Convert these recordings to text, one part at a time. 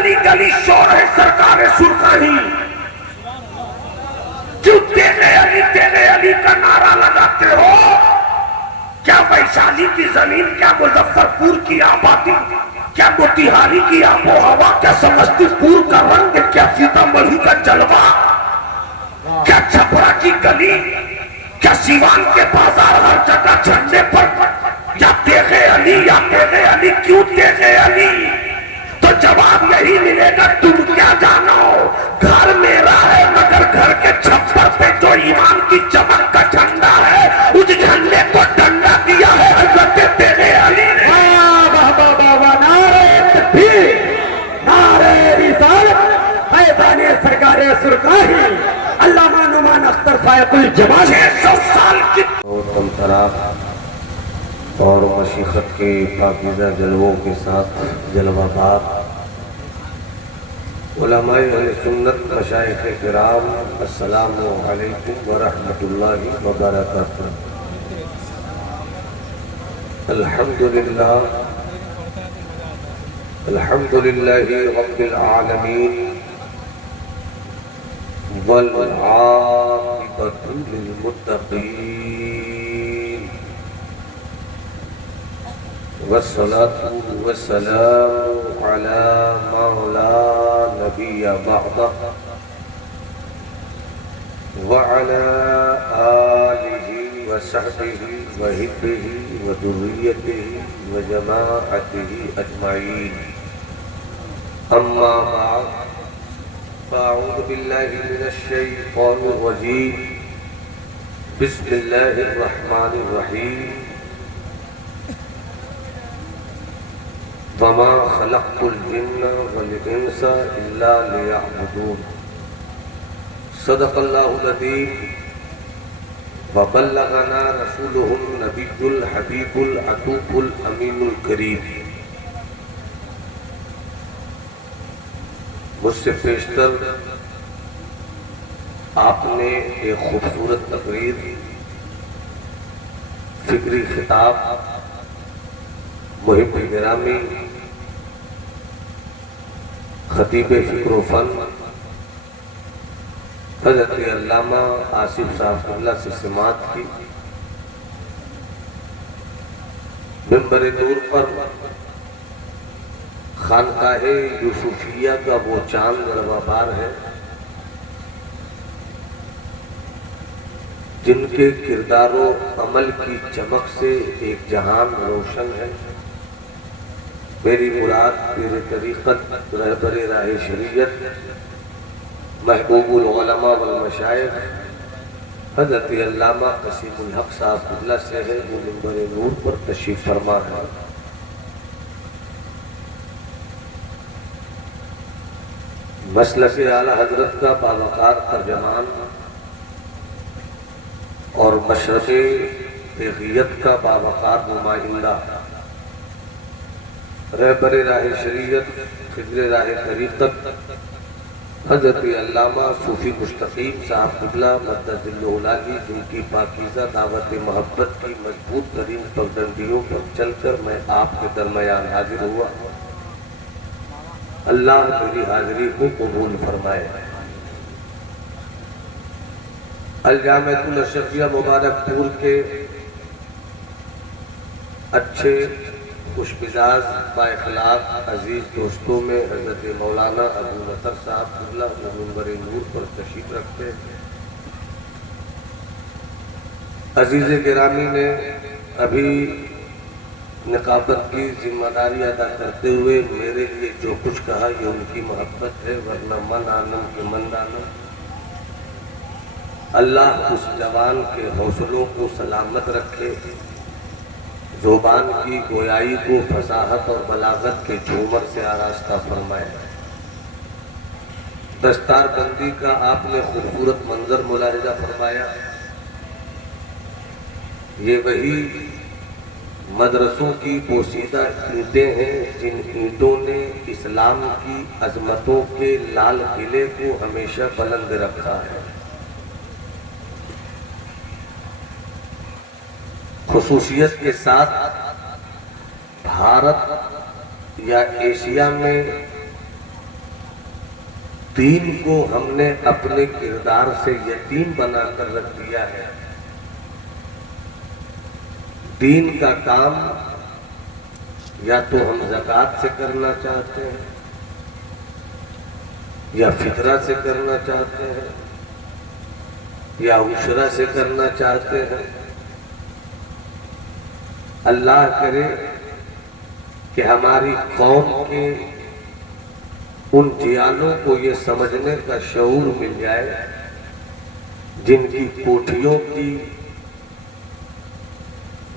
گلی گلی شور ہے سرکار سرخی، کیوں تیرے علی کا نعرہ لگاتے ہو؟ کیا ویشالی کی زمین، کیا مظفر پور کی آبادی، کیا موتیہاری کی آب و ہوا، کیا سمستی پور کا رنگ، کیا سیتامڑھی کا جلوہ، کیا چھپرا کی گلی، کیا سیوان کے بازار، ہر جگہ جھنڈے پر یا تیغ علی، یا تیغ علی، کیوں تیغ علی؟ تو جواب یہی ملے گا، تم کیا جانو، گھر میرا ہے مگر گھر کے چھپر پہ جو ایمان کی چمک کا جھنڈا ہے، اس جھنڈے کو ڈنڈا دیا ہے حضرت تیغ علی نے۔ نعرہ تکبیر، نعرہ رسالت، فیضان سرکار سرکاہی، علامہ نعمان اختر فائق الجمال۔ 600 سال کی اور طرح اور مشیخت کے پاکیزہ جلووں کے ساتھ جلوہ بار علماء اہل سنت، مشائخ کرام، السلام علیکم ورحمۃ اللہ وبرکاتہ۔ الحمدللہ رب العالمین والعاقبۃ للمتقین، والصلاة والسلام على من لا نبي بعده وعلى آله وصحبه وحبه وذريته وجماعته أجمعين، أما بعد، فأعوذ بالله من الشيطان الرجيم، بسم الله الرحمن الرحيم، وما خلقت الجن والانس الا ليعبدون، صدق اللہ العظیم، وبلغنا رسوله النبی الحبیب العطوف الامین الکریم۔ مجھ سے پیشتر آپ نے ایک خوبصورت تقریر، فکری خطاب، محب گرامی خطیب فکر و فن حضرت علامہ آصف صاحب اللہ سے سماعت کی۔ منبر نور پر خانقاہ یوسفیہ کا وہ چاند جلوہ بار ہے جن کے کردار و عمل کی چمک سے ایک جہان روشن ہے۔ میری مراد پیر طریقت، رہبر راہ شریعت، محبوب العلماء والمشائخ حضرت علامہ قسیم الحق صاحب اللہ سے ہے، جو منبر نور پر تشریف فرما ہے۔ مسلک اعلیٰ حضرت کا باوقار ترجمان اور مشرق تیغیت کا باوقار نمائندہ، رہبر راہ شریعت، خضر راہ طریقت حضرت علامہ صوفی مستقیم صاحب قبلہ مدد اللہ، جن کی پاکیزہ دعوت محبت کی مضبوط ترین پگڈنڈیوں پر چل کر میں آپ کے درمیان حاضر ہوا۔ اللہ میری حاضری کو قبول فرمائے۔ الجامعۃ الاشرفیہ مبارک پور کے اچھے، خوش مزاج، با اخلاق عزیز دوستوں میں حضرت مولانا ابو نصر صاحب قبلہ منبر نور پر تشریف رکھتے ہیں۔ عزیز گرامی نے ابھی نقابت کی ذمہ داری ادا کرتے ہوئے میرے لیے جو کچھ کہا یہ ان کی محبت ہے، ورنہ من آنم کے من دانم۔ اللہ اس جوان کے حوصلوں کو سلامت رکھے، زبان کی گویائی کو فصاحت اور بلاغت کے جھومر سے آراستہ فرمائے۔ دستار بندی کا آپ نے خوبصورت منظر ملاحظہ فرمایا۔ یہ وہی مدرسوں کی پوشیدہ اینٹیں ہیں جن اینٹوں نے اسلام کی عظمتوں کے لال قلعے کو ہمیشہ بلند رکھا ہے۔ خصوصیت کے ساتھ بھارت یا ایشیا میں دین کو ہم نے اپنے کردار سے یتیم بنا کر رکھ دیا ہے۔ دین کا کام یا تو ہم زکوٰۃ سے کرنا چاہتے ہیں، یا فطرہ سے کرنا چاہتے ہیں، یا عشرہ سے کرنا چاہتے ہیں۔ اللہ کرے کہ ہماری قوم کے ان جیانوں کو یہ سمجھنے کا شعور مل جائے جن کی کوٹھیوں کی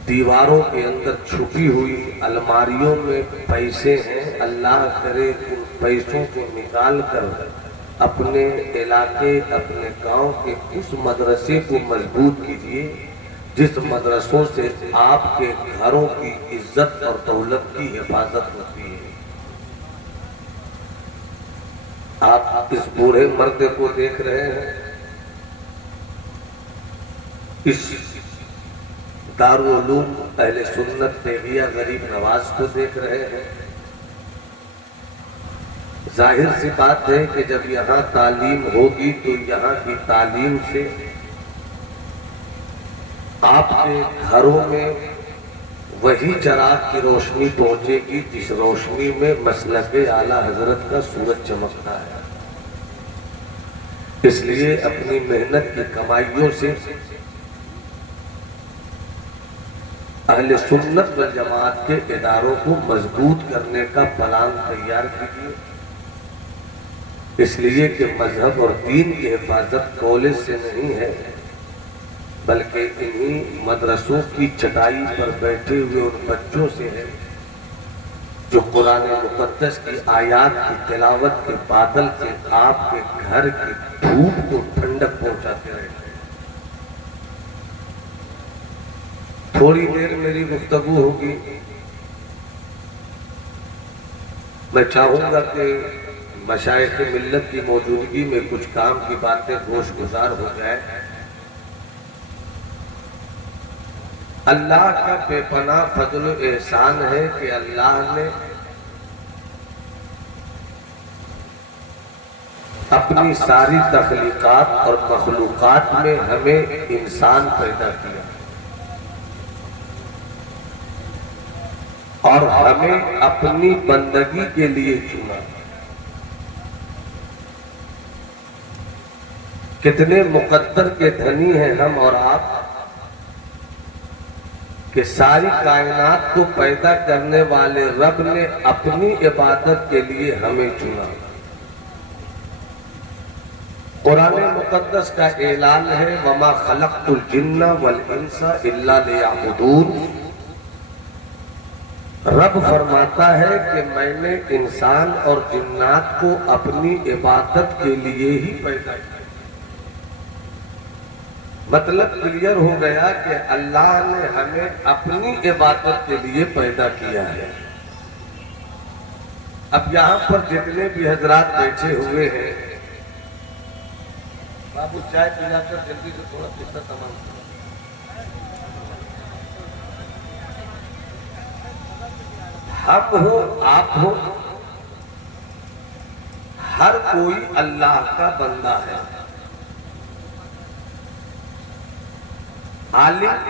دیواروں کے اندر چھپی ہوئی الماریوں میں پیسے ہیں، اللہ کرے ان پیسوں کو نکال کر اپنے علاقے، اپنے گاؤں کے اس مدرسے کو مضبوط کیجیے جس مدرسوں سے آپ کے گھروں کی عزت اور دولت کی حفاظت ہوتی ہے۔ آپ اس بوڑھے مرد کو دیکھ رہے ہیں، اس دارالعلوم اہل سنت دیویہ غریب نواز کو دیکھ رہے ہیں۔ ظاہر سی بات ہے کہ جب یہاں تعلیم ہوگی تو یہاں کی تعلیم سے آپ کے گھروں میں وہی چراغ کی روشنی پہنچے گی جس روشنی میں مسلک اعلیٰ حضرت کا سورج چمکتا ہے۔ اس لیے اپنی محنت کی کمائیوں سے اہل سنت والجماعت کے اداروں کو مضبوط کرنے کا پلان تیار کیجیے، اس لیے کہ مذہب اور دین کی حفاظت کالج سے نہیں ہے بلکہ انہی مدرسوں کی چٹائی پر بیٹھے ہوئے ان بچوں سے ہے جو قرآن مقدس کی آیات کی تلاوت کے بادل سے آپ کے گھر کی دھوپ کو ٹھنڈک پہنچاتے رہتے ہیں۔ تھوڑی دیر میری گفتگو ہوگی، میں چاہوں گا کہ مشائخ ملت کی موجودگی میں کچھ کام کی باتیں گوش گزار ہو جائے۔ اللہ کا بے پناہ فضل و احسان ہے کہ اللہ نے اپنی ساری تخلیقات اور مخلوقات میں ہمیں انسان پیدا کیا اور ہمیں اپنی بندگی کے لیے چنا۔ کتنے مقدر کے دھنی ہیں ہم اور آپ کہ ساری کائنات کو پیدا کرنے والے رب نے اپنی عبادت کے لیے ہمیں چنا۔ قرآن مقدس کا اعلان ہے وَمَا خَلَقْتُ الْجِنَّ وَالْإِنسَ إِلَّا لِيَعْبُدُونَ۔ رب فرماتا ہے کہ میں نے انسان اور جنات کو اپنی عبادت کے لیے ہی پیدا کیا۔ مطلب کلیئر ہو گیا کہ اللہ نے ہمیں اپنی عبادت کے لیے پیدا کیا ہے۔ اب یہاں پر جتنے بھی حضرات بیٹھے ہوئے ہیں، بابو چائے پلا کر جلدی سے تھوڑا قصہ تمام کرو۔ ہم ہو، آپ ہو، ہر کوئی اللہ کا بندہ ہے۔ عالم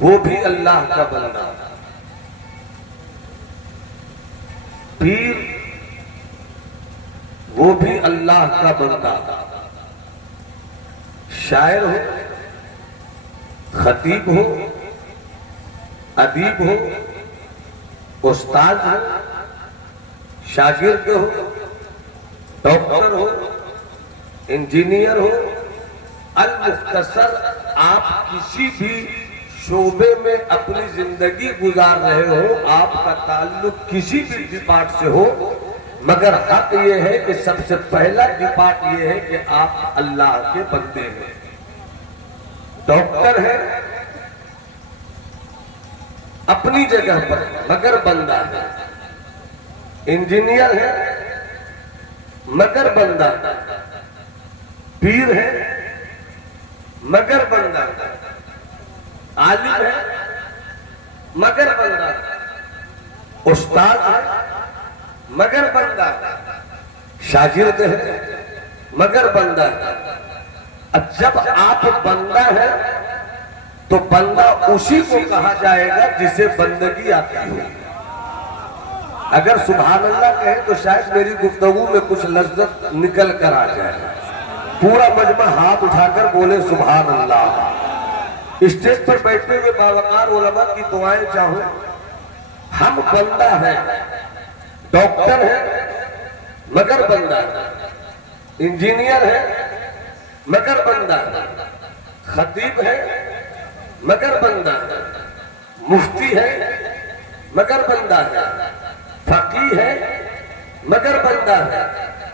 وہ بھی اللہ کا بندہ، پیر وہ بھی اللہ کا بندہ، شاعر ہو، خطیب ہو، ادیب ہو، استاد ہو، شاگرد ہو، ڈاکٹر ہو، انجینئر ہو، المختصر آپ کسی بھی شعبے میں اپنی زندگی گزار رہے ہو، آپ کا تعلق کسی بھی ڈپارٹ سے ہو، مگر حق یہ ہے کہ سب سے پہلا ڈپارٹ یہ ہے کہ آپ اللہ کے بندے ہیں۔ ڈاکٹر ہے اپنی جگہ پر مگر بندہ ہے، انجینئر ہے مگر بندہ، پیر ہے مگر بندہ، عالم ہے مگر بندہ، استاد ہے مگر بندہ، شاگرد ہے مگر بندہ ہے. اب جب آپ بندہ ہے تو بندہ اسی کو کہا جائے گا جسے بندگی آتی ہو. اگر سبحان اللہ کہیں تو شاید میری گفتگو میں کچھ لذت نکل کر آ جائے. پورا مجمع ہاتھ اٹھا کر بولے سبحان اللہ. اسٹیج پر بیٹھے ہوئے باوقار علماء کی دعائیں چاہوں. ہم بندہ ہیں, ڈاکٹر ہے مگر بندہ ہے, انجینئر ہے مگر بندہ ہے, خطیب ہے مگر بندہ ہے, مفتی ہے مگر بندہ ہے, فقیہ ہے مگر بندہ ہے.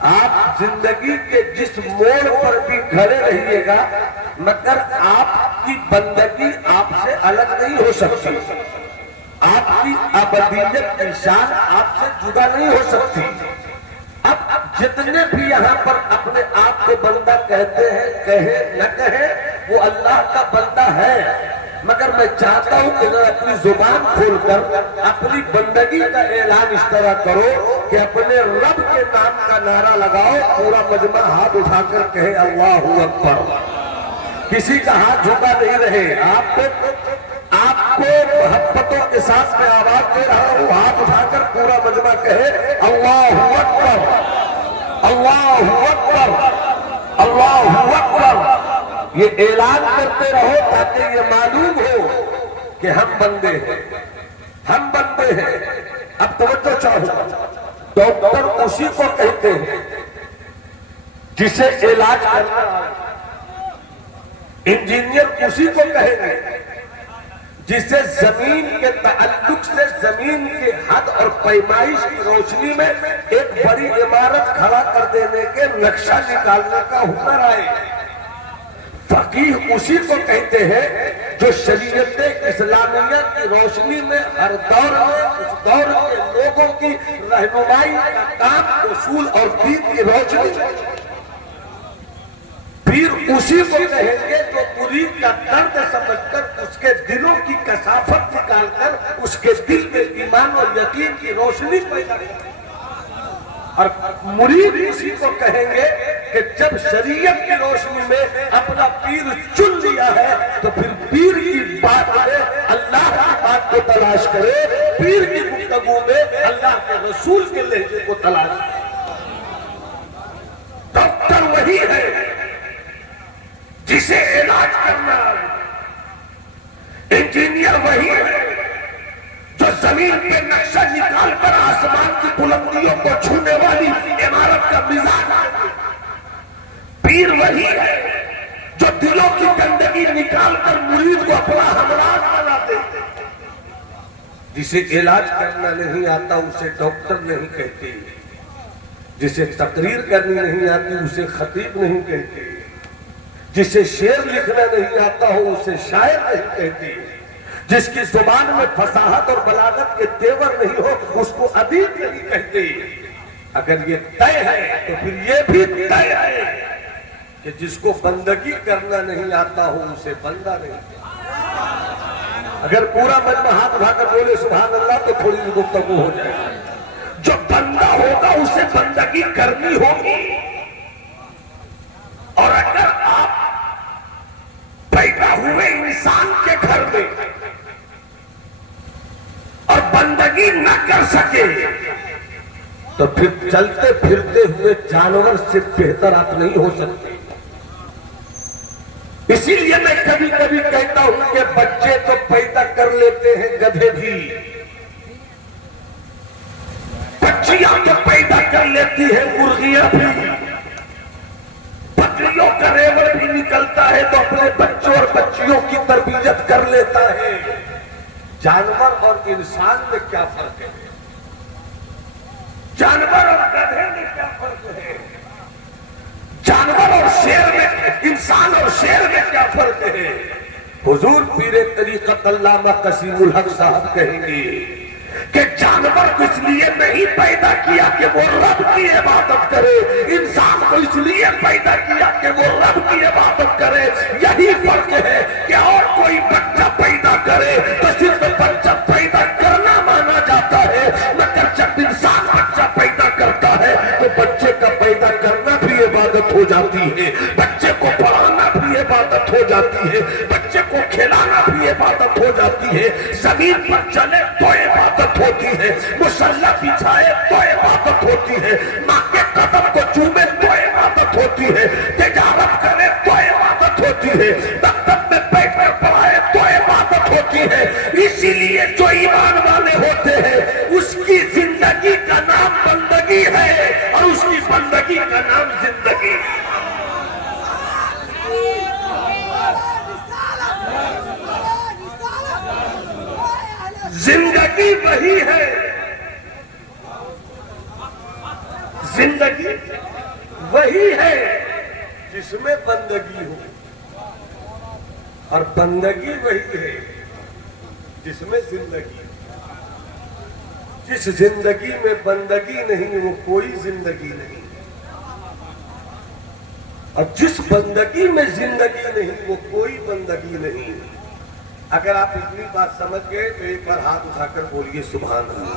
آپ زندگی کے جس موڑ پر بھی کھڑے رہیے گا مگر آپ کی بندگی آپ سے الگ نہیں ہو سکتی. آپ کی ابدیت کی شان آپ سے جدا نہیں ہو سکتی. اب جتنے بھی یہاں پر اپنے آپ کو بندہ کہتے ہیں, کہے نہ کہے, وہ اللہ کا بندہ ہے. مگر میں چاہتا ہوں کہ اپنی زبان کھول کر اپنی بندگی کا اعلان اس طرح کرو کہ اپنے رب کے نام کا نعرہ لگاؤ. پورا مجمع ہاتھ اٹھا کر کہے اللہ اکبر. کسی کا ہاتھ جھکا نہیں رہے. آپ کو محبتوں کے ساتھ میں آواز دے رہا ہوں, ہاتھ اٹھا کر پورا مجمع کہے اللہ اکبر اللہ اکبر اللہ اکبر. یہ اعلان کرتے رہو تاکہ یہ معلوم ہو کہ ہم بندے ہیں, ہم بندے ہیں. اب توجہ چاہو. ڈاکٹر اسی کو کہتے ہیں جسے علاج کرنا. انجینئر اسی کو کہیں گے جسے زمین کے تعلق سے زمین کے حد اور پیمائش کی روشنی میں ایک بڑی عمارت کھڑا کر دینے کے نقشہ نکالنے کا ہنر آئے. فقیہ اسی کو کہتے ہیں جو شریعت اسلامیہ کی روشنی میں ہر دور میں اس دور کے لوگوں کی رہنمائی کا کام, اصول اور دین کی روشنی. پیر اسی کو کہیں گے جو مرید کا درد سمجھ کر اس کے دلوں کی کثافت نکال کر اس کے دل میں ایمان اور یقین کی روشنی پیدا کرے. اور مرید اسی کو کہیں گے کہ جب شریعت کی روشنی میں اپنا پیر چن لیا ہے تو پھر پیر کی بات میں اللہ کی بات کو تلاش کرے, پیر کی گفتگو میں اللہ کے رسول کے لہجے کو تلاش کرے. ڈاکٹر وہی ہے جسے علاج کرنا. انجینئر وہی ہے جو زمین پہ نقشہ نکال کر آسمان کی بلندیوں کو چھونے والی عمارت کا مزاج ہے. پیر وہی ہے جو دلوں کی گندگی نکال کر مرید کو اپنا ہمراہ بناتے ہیں. جسے علاج کرنا نہیں آتا اسے ڈاکٹر نہیں کہتے, جسے تقریر کرنی نہیں آتی اسے خطیب نہیں کہتے, جسے شعر لکھنا نہیں آتا ہو اسے شاعر نہیں کہتے, جس کی زبان میں فصاحت اور بلاغت کے تیور نہیں ہو اس کو ادیب نہیں کہتے. اگر یہ طے ہے تو پھر یہ بھی طے ہے کہ جس کو بندگی کرنا نہیں آتا ہو اسے بندہ نہیں. اگر پورا مجمع ہاتھ اٹھا کر بولے سبحان اللہ تو تھوڑی سی گفتگو ہو جائے. جو بندہ ہوگا اسے بندگی کرنی ہوگی. اور اگر آپ پیدا ہوئے انسان کے گھر میں اور بندگی نہ کر سکے تو پھر چلتے پھرتے ہوئے جانور سے بہتر آپ نہیں ہو سکتے. اسی لیے میں کبھی کبھی کہتا ہوں کہ بچے تو پیدا کر لیتے ہیں گدھے بھی, بچیاں تو پیدا کر لیتی ہیں مرغیاں بھی, بکریوں کا ریوڑ بھی نکلتا ہے تو اپنے بچوں اور بچیوں کی تربیت کر لیتا ہے. جانور اور انسان میں کیا فرق ہے؟ جانور اور گدھے میں کیا فرق ہے؟ جانور اور شیر میں, انسان اور شیر میں کیا فرق ہے؟ حضور پیر طریقت علامہ قسیم الحق صاحب کہیں گے کہ جانور کو اس لیے نہیں پیدا کیا کہ وہ رب کی عبادت کرے, انسان کو اس لیے پیدا کیا کہ وہ رب کی عبادت کرے. یہی فرق ہے کہ اور کوئی بچہ پیدا کرے تو صرف بچہ پیدا کرنا مانا جاتا ہے, مگر جب انسان بچہ پیدا کرتا ہے تو بچے کا جاتی ہے, بچے کو کھلانا بھی عبادت ہو جاتی ہے, زمین پر چلے تو عبادت ہوتی ہے, مصلی بچھائے تو عبادت ہوتی ہے, ماں کے قدم کو چومے تو عبادت ہوتی ہے, تجارت کرے تو عبادت ہوتی ہے, مکتب میں بیٹھ کر پڑھائے تو عبادت ہوتی ہے. اسی لیے جو ایمان والے ہوتے ہیں اس کی زندگی کا نام بندگی ہے اور اس کی بندگی کا نام زندگی. زندگی وہی ہے, زندگی وہی ہے جس میں بندگی ہو, اور بندگی وہی ہے جس میں زندگی ہو. جس زندگی میں بندگی نہیں وہ کوئی زندگی نہیں, اور جس بندگی میں زندگی نہیں وہ کوئی بندگی نہیں. اگر آپ اتنی بات سمجھ گئے تو ایک بار ہاتھ اٹھا کر بولیے سبحان اللہ.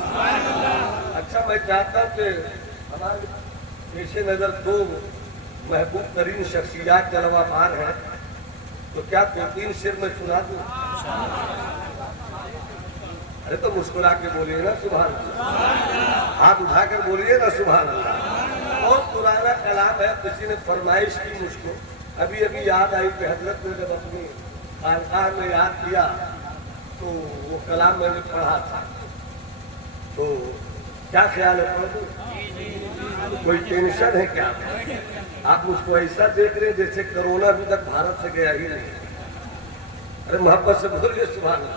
اچھا, میں چاہتا ہوں کہ ہمارے پیش نظر دو محبوب ترین شخصیات جلوہ بار ہیں, تو کیا 2-3 شعر میں سنا دوں؟ ارے تو مسکرا کے بولیے نا سبحان اللہ, ہاتھ اٹھا کر بولیے نا سبحان اللہ. بہت پرانا کلام ہے, کسی نے فرمائش کی مجھ کو, ابھی ابھی یاد آئی کہ حضرت نے جب اپنی خانقاہ میں یاد کیا تو وہ کلام میں نے پڑھا تھا. تو کیا خیال ہے, پڑھ دوں؟ کوئی ٹینشن ہے کیا؟ آپ مجھ کو ایسا دیکھ رہے ہیں جیسے کرونا ابھی تک بھارت سے گیا ہی نہیں. ارے محبت سے بولیے سبحان اللہ.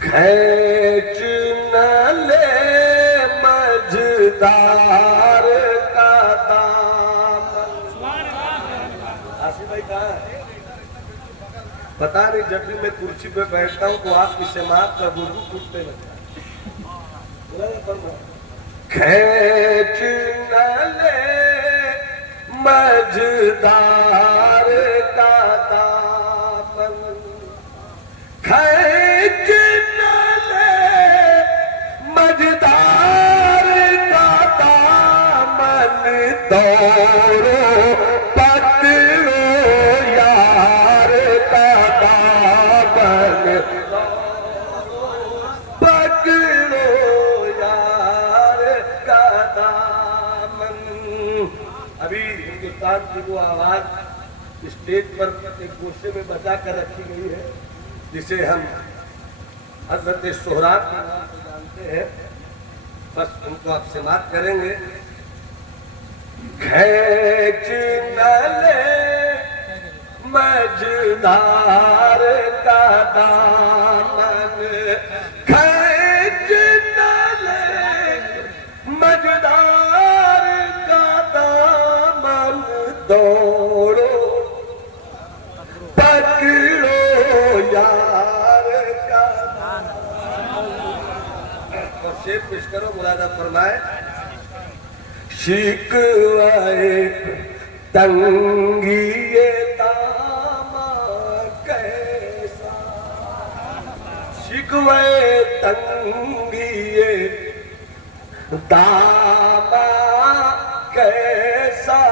کھینچ نہ لے مجدار کا دامن. آصف بھائی کہاں ہے؟ پتا نہیں, جب بھی میں کرسی پہ بیٹھتا ہوں تو آپ کی سماعت کا گرگو ٹوٹنے لگتا ہے. کھینچ نہ لے مجدار کا دامن, کھینچ نہ لے مجدار کا دامن, دوڑو پکڑو یار کا دامن, پکڑو یار کا دامن. ابھی ہندوستان کی وہ آواز اسٹیج پر ایک گوشے میں بچا کر رکھی گئی ہے جسے ہم حضرت سہراب کے نام سے جانتے ہیں, بس ان کو آپ سماعت کریں گے. کھینچ نہ لے مجدار کا دامن, کھینچ نہ لے مجدار کا دامن, دوڑو پکڑو یار کا دامن. اور شعر پیش کرو, مرادہ فرمائے. شکوائے تنگی دامن کیسا, شکوائے تنگی دامن کیسا,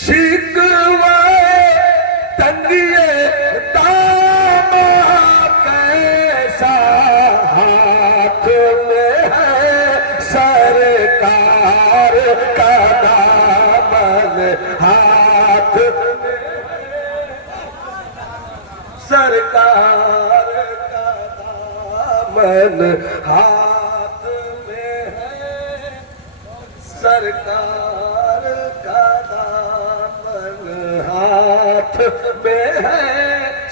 شکوائے تنگی دامن کیسا, ہاتھ میں ہے سرکار کا دامن, ہاتھ میں سرکار کا دامن, ہاتھ میں ہے سرکار کا دامن, ہاتھ میں ہے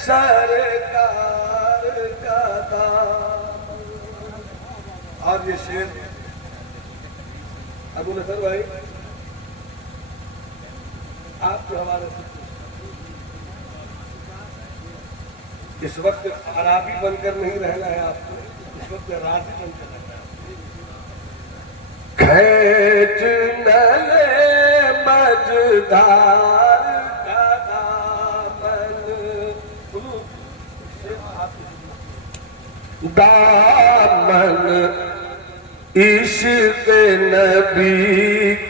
سرکار کا دامن. اور یہ شعر ابو نصر بھائی آپ کے حوالے سے اس وقت عرابی بن کر نہیں رہنا ہے, آپ کو اس وقت راضی بن کر رہنا ہے. کھینچ نہ لے مجدار کا دامن, دامن عشق نبی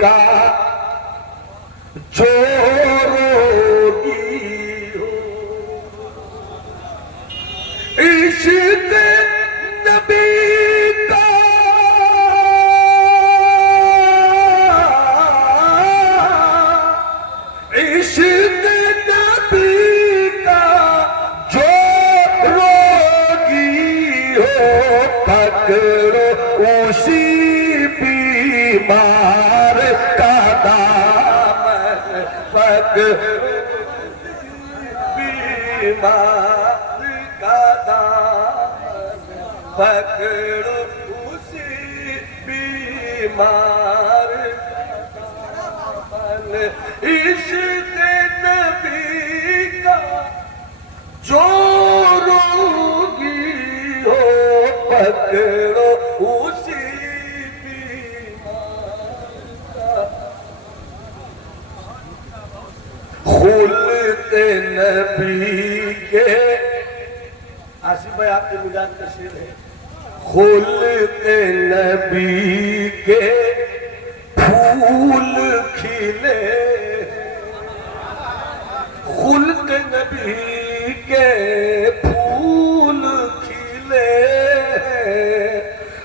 کا جو روگی اسی بیمار کا دامن پکڑو، بیمار کا دامن پکڑو، اسی بیمار کا دامن، عشق نبی کا جو روگی ہو پکڑو، اسی بیمار کا خلق نبی کے، آصف بھائی آپ کے مجاز کا شعر ہے، خلق نبی کے پھول کھلے، خلق نبی کے پھول کھلے،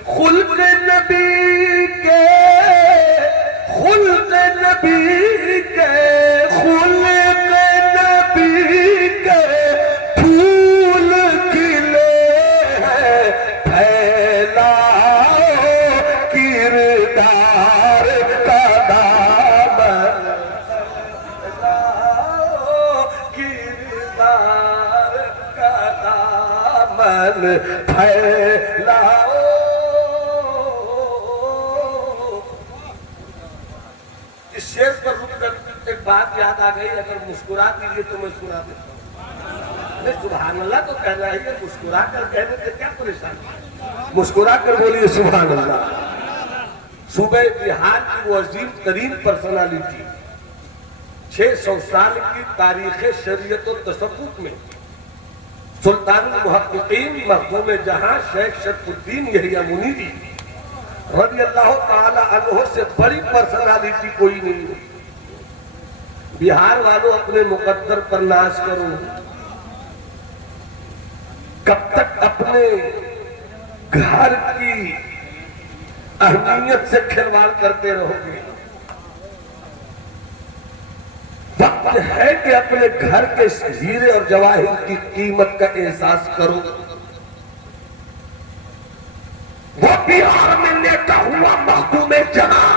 خلق نبی کے، خلق نبی کے، خلق نبی کے پھول کھلے ہیں، پھیلاؤ کردار کا دامن، پھیلاؤ کردار کا دامن، پھیلاؤ۔ اس شعر پر رک کر ایک بات یاد آ گئی، اگر مسکرا دیجیے تو میں سنا دیتا ہوں۔ سبحان اللہ تو کہنا ہے، مسکرا کر کہنے سے کیا پریشانی، مسکرا کر بولیے سبحان اللہ۔ صوبہ بہار کی وہ عظیم ترین پرسنالٹی، 600 سال کی تاریخ شریعت و تصوف میں سلطان المحققین مخدوم جہاں شیخ شرف الدین یحییٰ منیری رضی اللہ تعالی عنہ سے بڑی پرسنالٹی کوئی نہیں ہے۔ بہار والوں اپنے مقدر پر ناز کرو، کب تک اپنے گھر کی اہمیت سے کھلواڑ کرتے رہو گے؟ وقت ہے کہ اپنے گھر کے ہیرے اور جواہر کی قیمت کا احساس کرو۔ وہ بہار میں لیٹا ہوا مخدوم جہاں،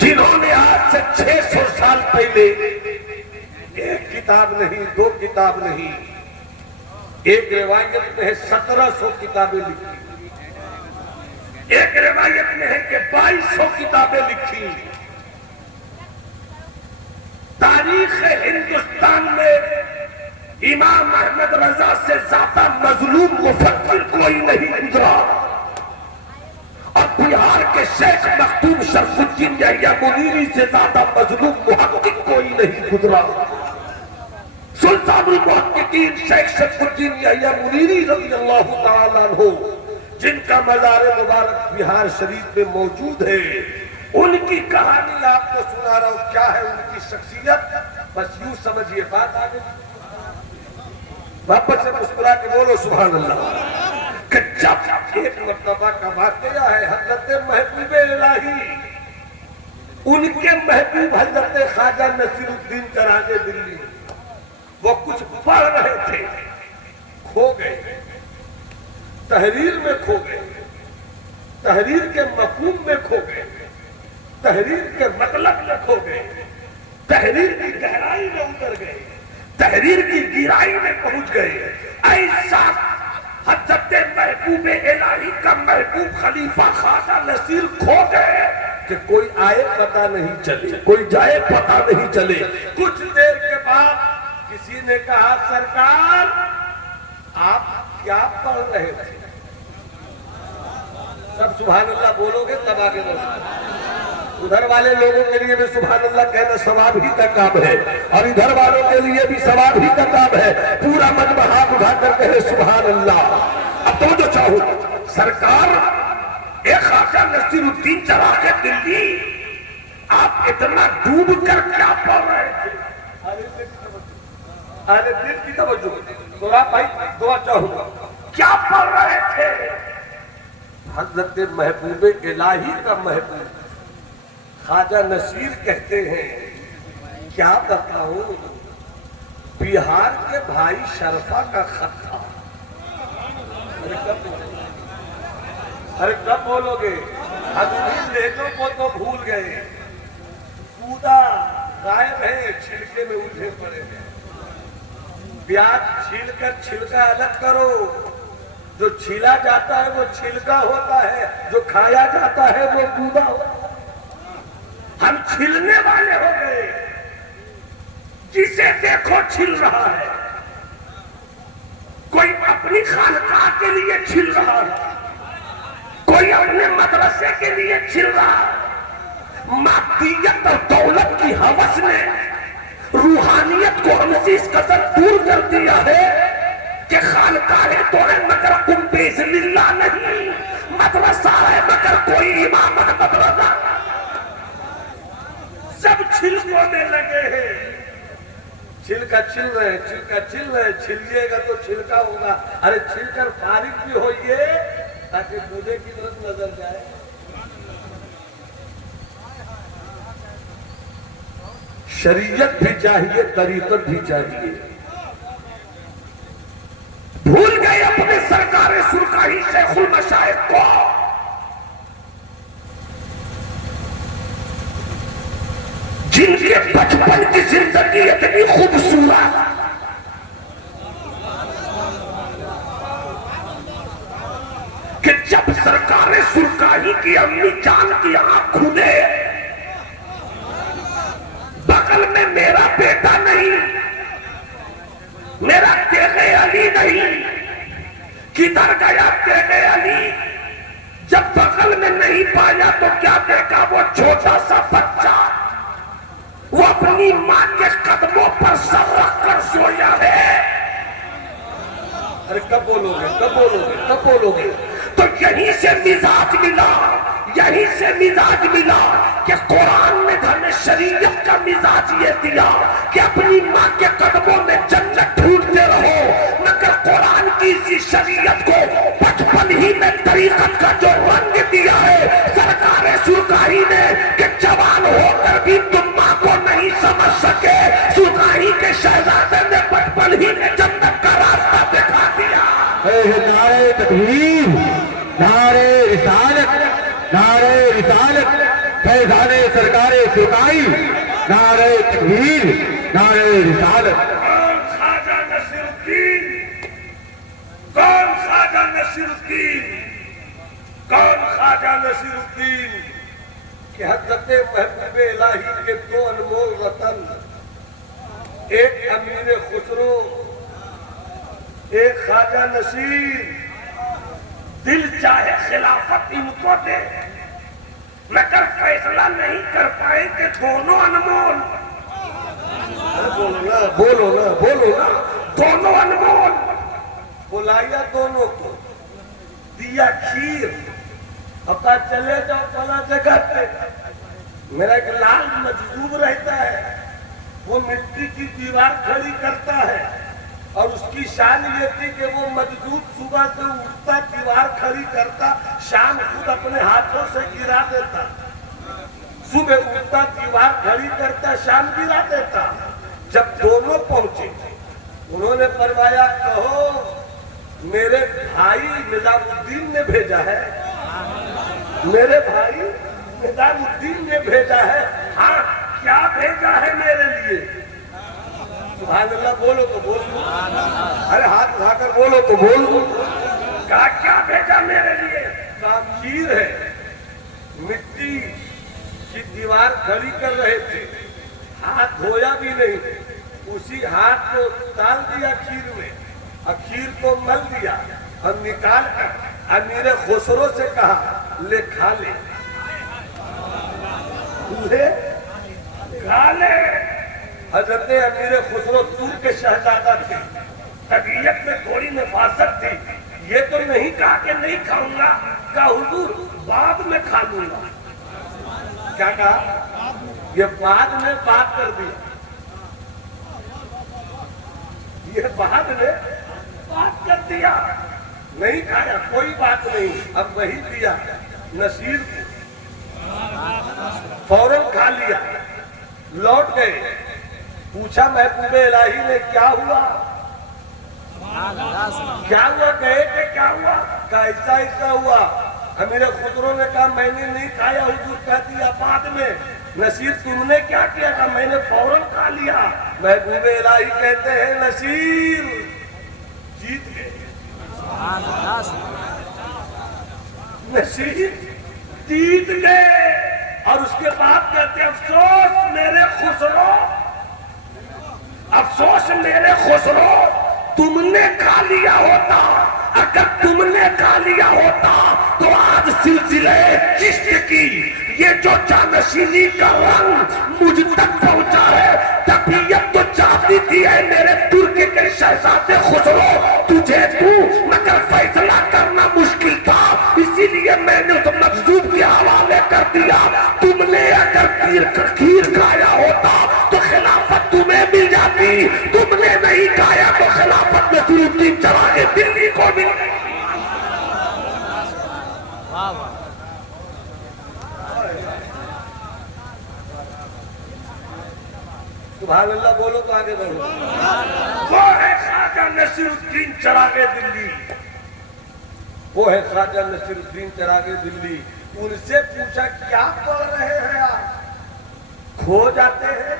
جنہوں نے آج سے 600 سال پہلے ایک کتاب نہیں، 2 کتاب نہیں، ایک روایت میں ہے 1700 کتابیں لکھی، ایک روایت میں ہے کہ 2200 کتابیں لکھی۔ تاریخ ہندوستان میں امام احمد رضا سے زیادہ مظلوم مفکر کوئی نہیں گزرا، اور بہار کے شیخ مخدوم شرف الدین یحییٰ منیری سے زیادہ مظلوم محقق کوئی نہیں گزرا۔ سلطان المحققین شیخ شرف الدین یحییٰ منیری رضی اللہ تعالیٰ عنہ، جن کا مزار مبارک بہار شریف میں موجود ہے، ان کی کہانی آپ کو سنا رہا ہوں۔ کیا ہے ان کی شخصیت، بس یوں سمجھیے، بات آگے واپس سے مسکرا کے بولو سبحان اللہ۔ کہ جب ایک مرتبہ کا واقعہ ہے، حضرت محبوب الہی، ان کے محبوب حضرت خواجہ نصیر الدین چراغ دلی، وہ کچھ پڑھ رہے تھے، کھو گئے، تحریر میں کھو گئے، تحریر کے مفہوم میں کھو گئے، تحریر کے مطلب میں کھو گئے، تحریر کی گہرائی میں اتر گئے، تحریر کی گہرائی میں پہنچ گئے۔ ایسا حضرت محبوب الہی کا محبوب خلیفہ خواجہ نصیر کھو گئے کہ کوئی آئے پتہ نہیں چلے، کوئی جائے پتہ نہیں چلے۔ کچھ دیر کے بعد کسی نے کہا سرکار آپ کیا پڑھ رہے تھے؟ سب سبحان اللہ بولو گے تب آگے بولو۔ ادھر والے لوگوں کے لیے بھی سبحان اللہ کہنا ثواب ہی کا کام ہے، اور ادھر والوں کے لیے بھی ثواب ہی کا کام ہے۔ پورا مجمع ہاتھ اٹھا کر کہے سبحان اللہ۔ اب تو جو چاہو سرکار ایک خواجہ نصیر الدین چراغ دلی، آپ اتنا ڈوب کر کیا پڑھ رہے تھے؟ اہل دل کی توجہ، دعا بھائی دعا چاہوں گا، کیا پڑھ رہے تھے؟ حضرت محبوب الہی کا محبوب خواجہ نصیر کہتے ہیں کیا بتاؤں، بہار کے بھائی شرفا کا خط تھا، ارے کب بولو گے؟ ابھی لیٹوں کو تو بھول گئے، کودا غائب ہے، چھلکے میں اٹھے پڑے ہیں۔ پیاز چھیل کر چھلکا الگ کرو، جو چھیلا جاتا ہے وہ چھلکا ہوتا ہے، جو کھایا جاتا ہے وہ کودا ہوتا ہے۔ ہم چھلنے والے ہو گئے، جسے دیکھو چھل رہا ہے، کوئی اپنی خانقاہ کے لیے چھل رہا ہے، کوئی اپنے مدرسے کے لیے چھل رہا ہے۔ مادیت اور دولت کی ہوس نے روحانیت کو ہم سے اس قدر دور کر دیا ہے کہ خانقاہ تو ہے مگر کمبیز للہ نہیں، مدرسہ ہے مگر کوئی امام احمد رضا، سب چھلکونے لگے ہیں۔ چھلکا چھل رہے ہیں، چھلکا چھل رہے ہیں، چھلیے گا تو چھلکا ہوگا۔ ارے چھل کر فارغ بھی ہوئیے تاکہ مجھے کی طرف نظر جائے۔ شریعت بھی چاہیے، طریقت بھی چاہیے۔ بھول گئے اپنے سرکار سرکاری شیخ المشائخ کو، جن کے بچپن کی زندگی اتنی خوبصورت، کہ جب سرکار سرکاری کی امی جان کی آنکھ کھلے، بغل میں میرا بیٹا نہیں، میرا تیغ علی نہیں، کدھر گیا تیغ علی؟ جب بغل میں نہیں پایا تو کیا دیکھا؟ وہ چھوٹا سا بچہ، وہ اپنی ماں کے قدموں پر سر رکھ کر سویا ہے۔ ارے کب بولو گے؟ کب بولو گے؟ کب بولو گے؟ تو یہیں سے مزاج ملا، یہیں سے مزاج ملا کہ قرآن نے ہمیں شریعت کا مزاج یہ دیا کہ اپنی ماں کے قدموں میں جنت ڈھونڈتے رہو، مگر قرآن کی اسی شریعت کو بچپن ہی میں طریقت کا جو رنگ دیا ہے سرکار سرکاری نے کہ جوان ہو کر بھی تم ماں کو نہیں سمجھ سکے، سرکاری کے شہزادے نے بچپن ہی میں جنت کا راستہ دکھا دیا۔ نعرہ تکبیر، نعرہ رسالت، نعرہ رسالت، فیضان سرکار سرکاری، نعرہ تکبیر، نعرہ رسالت۔ کون خواجہ نصیر الدین؟ کون خواجہ نصیر الدین؟ کون خواجہ نصیر الدین؟ کہ حضرت محبوب الہی کے دو انمول رتن، ایک امیر خسرو، ایک خواجہ نصیر۔ دل چاہے خلافت ان کو دے مگر فیصلہ نہیں کر پائے کہ دونوں انمول، بولو نا، بولو نا، بولو نا۔ دونوں انمول۔ بلایا دونوں کو، دیا کھیر، اپنا چلے جاؤ فلاں جگہ پہ۔ میرا ایک لال مجذوب رہتا ہے، وہ مٹی کی دیوار کھڑی کرتا ہے، اور اس کی شان یہ تھی کہ وہ مجذوب صبح سے اٹھتا دیوار کھڑی کرتا، شام خود اپنے ہاتھوں سے گرا دیتا۔ صبح اٹھتا دیوار کھڑی کرتا، شام گرا دیتا۔ جب دونوں پہنچے انہوں نے فرمایا کہو میرے بھائی نظام الدین نے بھیجا ہے، میرے بھائی نظام الدین نے بھیجا ہے۔ ہاں کیا بھیجا ہے میرے لیے؟ سبحان اللہ بولو تو بولو، ارے ہاتھ اٹھا کر بولو تو بولو۔ کیا بھیجا میرے لیے؟ کھیر ہے، مٹی کی دیوار کھڑی کر رہے تھے، ہاتھ دھویا بھی نہیں، اسی ہاتھ کو ڈال دیا کھیر میں، اور کھیر کو مل دیا اور نکال کر امیر خسرو سے کہا لے کھا لے، لے کھا لے۔ حضرت امیر خسرو تور کے شہزادہ تھے، طبیعت میں تھوڑی نفاست تھی، یہ تو نہیں کہا کہ نہیں کھاؤں گا، کہا حضور بعد میں کھا لوں گا۔ کیا کہا؟ یہ بعد میں بات کر دیا، یہ بعد میں بات کر دیا، نہیں کھایا، کوئی بات نہیں۔ اب وہی دیا نصیر کو، فوراً کھا لیا، لوٹ گئے، پوچھا محبوب الہی نے کیا ہوا؟ کیا ہوا؟ گئے کہ کیا ہوا؟ کہا ایسا ایسا ہوا، امیر خسرو نے کہا میں نے نہیں کھایا، حضور کہہ دیا بعد میں، نصیر تم نے کیا کیا؟ کہا میں نے فوراً کھا لیا۔ محبوب الہی کہتے ہیں نصیر جیت گئے، نصیر جیت گئے۔ اور اس کے بعد کہتے ہیں افسوس میرے خسرو، افسوس میرے خسرو، تم نے کھا لیا ہوتا، اگر تم نے کھا لیا ہوتا تو آج سلسلے چشت کی یہ جو جانشینی کا رنگ مجھ تک پہنچا ہے، طبیعت تو چاہتی تھی ہے میرے ترک کے شہزادے خسرو تجھے دوں، مگر فیصلہ کرنا مشکل تھا، اسی لیے میں نے اس مجذوب کے حوالے کر دیا۔ تم نے اگر کھیر کھایا ہوتا تو خلافت تمہیں مل جاتی، تم نے نہیں کھایا تو خلافت نصیرالدین چراغ دلی کو مل گئی۔ سبحان اللہ بولو تو آگے بڑھو۔ وہ ہے خواجہ نصیرالدین چراغ دلی، وہ ہے خواجہ نصیرالدین چراغ دلی۔ ان سے پوچھا کیا پڑھ رہے ہیں آپ؟ کھو جاتے ہیں۔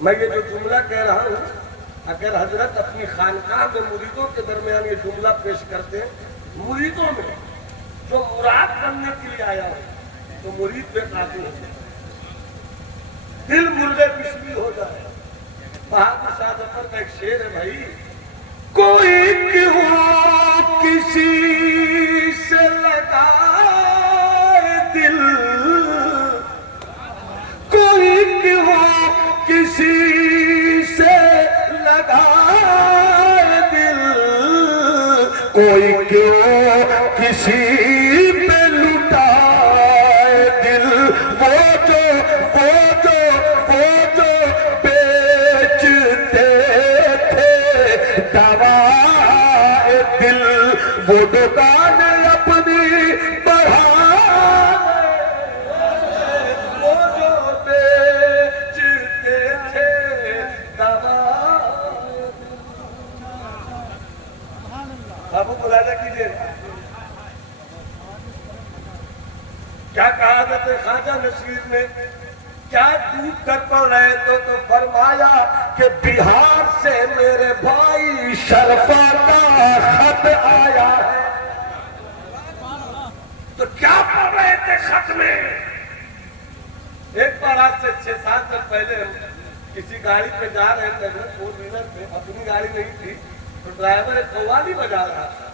میں یہ جو جملہ کہہ رہا ہوں، اگر حضرت اپنی خانقاہ میں مریدوں کے درمیان یہ جملہ پیش کرتے ہیں، مریدوں میں جو مراد بننے کے لیے آیا ہو تو مرید بے قابل ہو جائے، دل مرغے بسمی ہو جائے۔ بہادر شاہ ظفر کا ایک شعر ہے بھائی، کوئی کیوں کسی سے لگائے دل، کوئی کیوں کسی سے لگائے دل، کوئی کیوں کسی پہ لٹائے دل، وہ جو بیچتے تھے دوائے دل، وہ دکان اپنی بڑھائے، وہ جو بیچتے تھے دوائے دل۔ ابو ملاحظہ کیجیے کیا کہا حضرت خواجہ نصیر نے، کیا ڈوب کر پڑ رہے تو فرمایا کہ بہار سے میرے بھائی شرفا کا خط آیا ہے۔ تو کیا پڑھ رہے تھے خط میں؟ ایک بار آج سے 6-7 سال پہلے کسی گاڑی پہ جا رہے تھے، 4 ویلر پہ، اپنی گاڑی نہیں تھی، تو ڈرائیور ایک قوالی بجا رہا تھا۔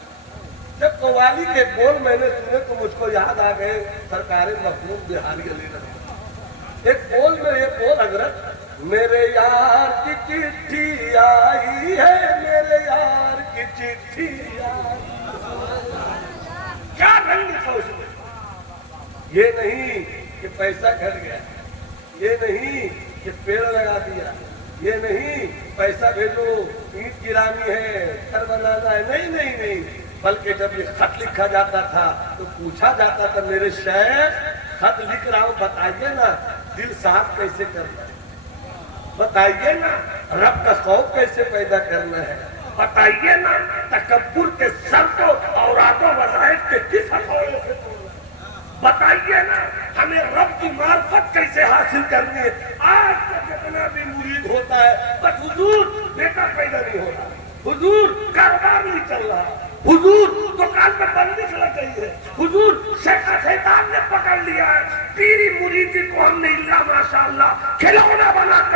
جب قوالی کے بول میں نے سنے تو مجھ کو یاد آ گئے سرکار محمود بہاری علی رحمۃ۔ ایک بول میں یہ بول حضرت، میرے یار کی چٹھی آئی ہے، میرے یار کی چٹھی آئی۔ کیا رنگ تھا اس میں؟ یہ نہیں کہ پیسہ گھٹ گیا، یہ نہیں کہ پیڑ لگا دیا، یہ نہیں پیسہ بھیجو اینٹ گرانی ہے، گھر بنانا ہے، نہیں نہیں نہیں، بلکہ جب یہ خط لکھا جاتا تھا تو پوچھا جاتا تھا میرے شیخ خط لکھ رہا ہوں بتائیے نا دل صاف کیسے کرنا ہے، بتائیے نا رب کا خوف کیسے پیدا کرنا ہے، بتائیے نا تکبر کے سر کو اوراد و وظائف کے کس ہتھوڑے سے توڑنا ہے، بتائیے نا ہمیں رب کی معرفت کیسے حاصل کرنی ہے۔ آج تک جتنا بھی مرید ہوتا ہے بس حضور بیٹا پیدا نہیں ہو رہا، حضور کاروبار نہیں چل رہا، حضور دکان میں بندش لگ گئی ہے، حضور شیطان نے پکڑ لیا ہے، پیری مریدی کو ہم نے اللہ ماشاءاللہ کھلونا بنا کر